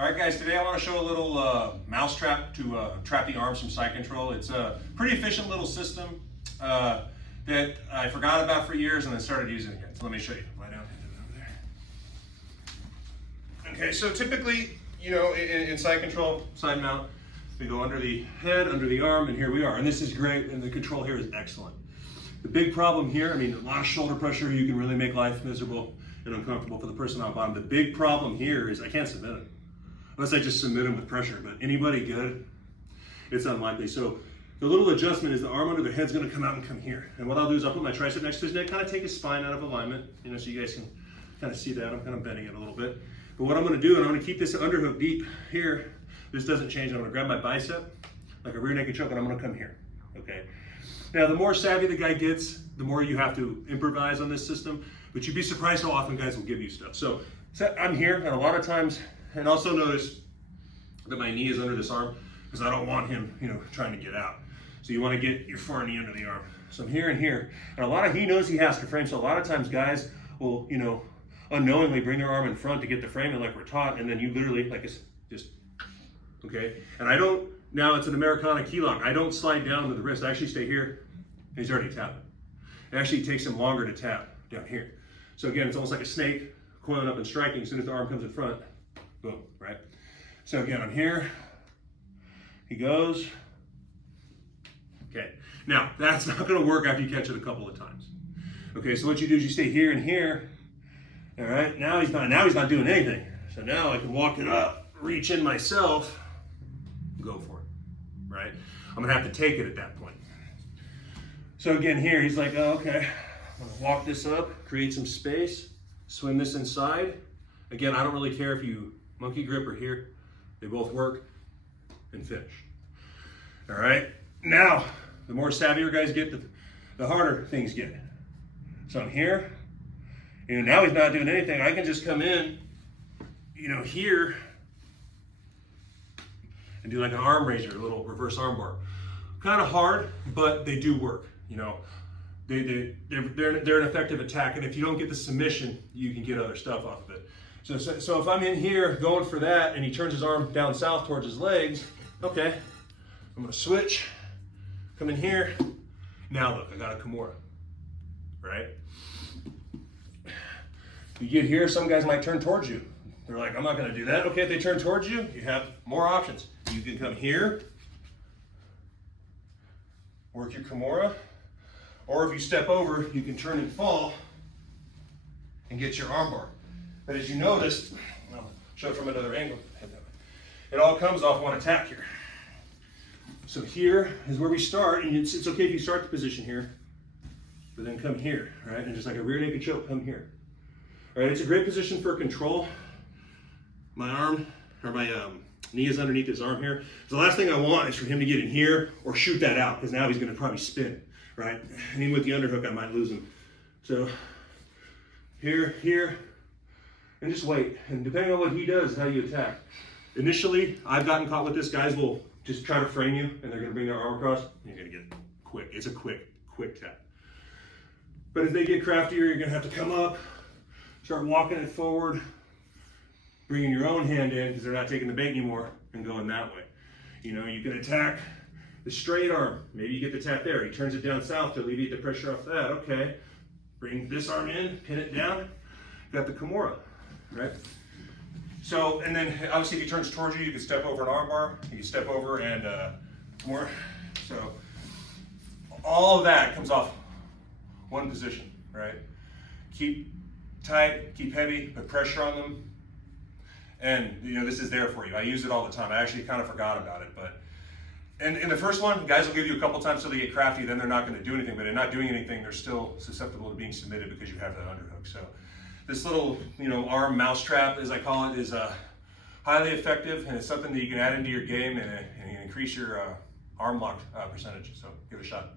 All right, guys, today I want to show a little mousetrap to trap the arms from side control. It's a pretty efficient little system that I forgot about for years and then started using again. So let me show you. Lie down, over there. Okay, so typically, you know, in side control, side mount, we go under the head, under the arm, and here we are. And this is great, and the control here is excellent. The big problem here, I mean, a lot of shoulder pressure, you can really make life miserable and uncomfortable for the person on bottom. The big problem here is I can't submit it. Unless I just submit them with pressure, but anybody good, it's unlikely. So the little adjustment is the arm under the head's gonna come out and come here. And what I'll do is I'll put my tricep next to his neck, kind of take his spine out of alignment, you know, so you guys can kind of see that. I'm kind of bending it a little bit. But what I'm gonna do, and I'm gonna keep this underhook deep here. This doesn't change. I'm gonna grab my bicep, like a rear naked choke, and I'm gonna come here, okay? Now, the more savvy the guy gets, the more you have to improvise on this system, but you'd be surprised how often guys will give you stuff. So I'm here, and a lot of times, and also notice that my knee is under this arm because I don't want him, you know, trying to get out. So you want to get your far knee under the arm. So I'm here and here, and he knows he has to frame. So a lot of times guys will, you know, unknowingly bring their arm in front to get the frame in like we're taught, and then you literally, like it's just, okay? And I don't, now it's an Americana key lock. I don't slide down to the wrist. I actually stay here, and he's already tapping. It actually takes him longer to tap down here. So again, it's almost like a snake coiling up and striking. As soon as the arm comes in front, boom, right? So again, I'm here, he goes. Okay, now that's not gonna work after you catch it a couple of times. Okay, so what you do is you stay here and here. All right, now he's not doing anything. So now I can walk it up, reach in myself, go for it, right? I'm gonna have to take it at that point. So again, here, he's like, oh, okay, I'm gonna walk this up, create some space, swing this inside. Again, I don't really care if you monkey grip or here, they both work, and finish. All right, now, the more savvier guys get, the harder things get. So I'm here, and now he's not doing anything. I can just come in, you know, here, and do like an arm raiser, a little reverse arm bar. Kind of hard, but they do work, you know. They're an effective attack, and if you don't get the submission, you can get other stuff off of it. So if I'm in here going for that, and he turns his arm down south towards his legs, okay, I'm gonna switch, come in here. Now look, I got a Kimura, right? You get here, some guys might turn towards you. They're like, I'm not gonna do that. Okay, if they turn towards you, you have more options. You can come here, work your Kimura, or if you step over, you can turn and fall and get your armbar. But as you noticed, I'll show it from another angle. It all comes off one attack here. So here is where we start, and it's okay if you start the position here, but then come here, right? And just like a rear naked choke, come here. All right, it's a great position for control. My arm, or my knee is underneath his arm here. So the last thing I want is for him to get in here or shoot that out, because now he's gonna probably spin, right? And even with the underhook, I might lose him. So here, and just wait. And depending on what he does, how you attack. Initially, I've gotten caught with this. Guys will just try to frame you, and they're gonna bring their arm across, and you're gonna get quick. It's a quick tap. But as they get craftier, you're gonna have to come up, start walking it forward, bringing your own hand in, because they're not taking the bait anymore, and going that way. You know, you can attack the straight arm. Maybe you get the tap there. He turns it down south to alleviate the pressure off that. Okay, bring this arm in, pin it down. Got the Kimura, right? So, and then obviously if he turns towards you, you can step over an arm bar, you can step over and Kimura. So all of that comes off one position, right? Keep tight, keep heavy, put pressure on them. And you know, this is there for you. I use it all the time. I actually kind of forgot about it, but and in the first one, guys will give you a couple times till they get crafty, then they're not going to do anything, but in not doing anything, they're still susceptible to being submitted because you have that underhook. So this little, you know, arm mousetrap, as I call it, is highly effective, and it's something that you can add into your game and increase your arm lock percentage. So give it a shot.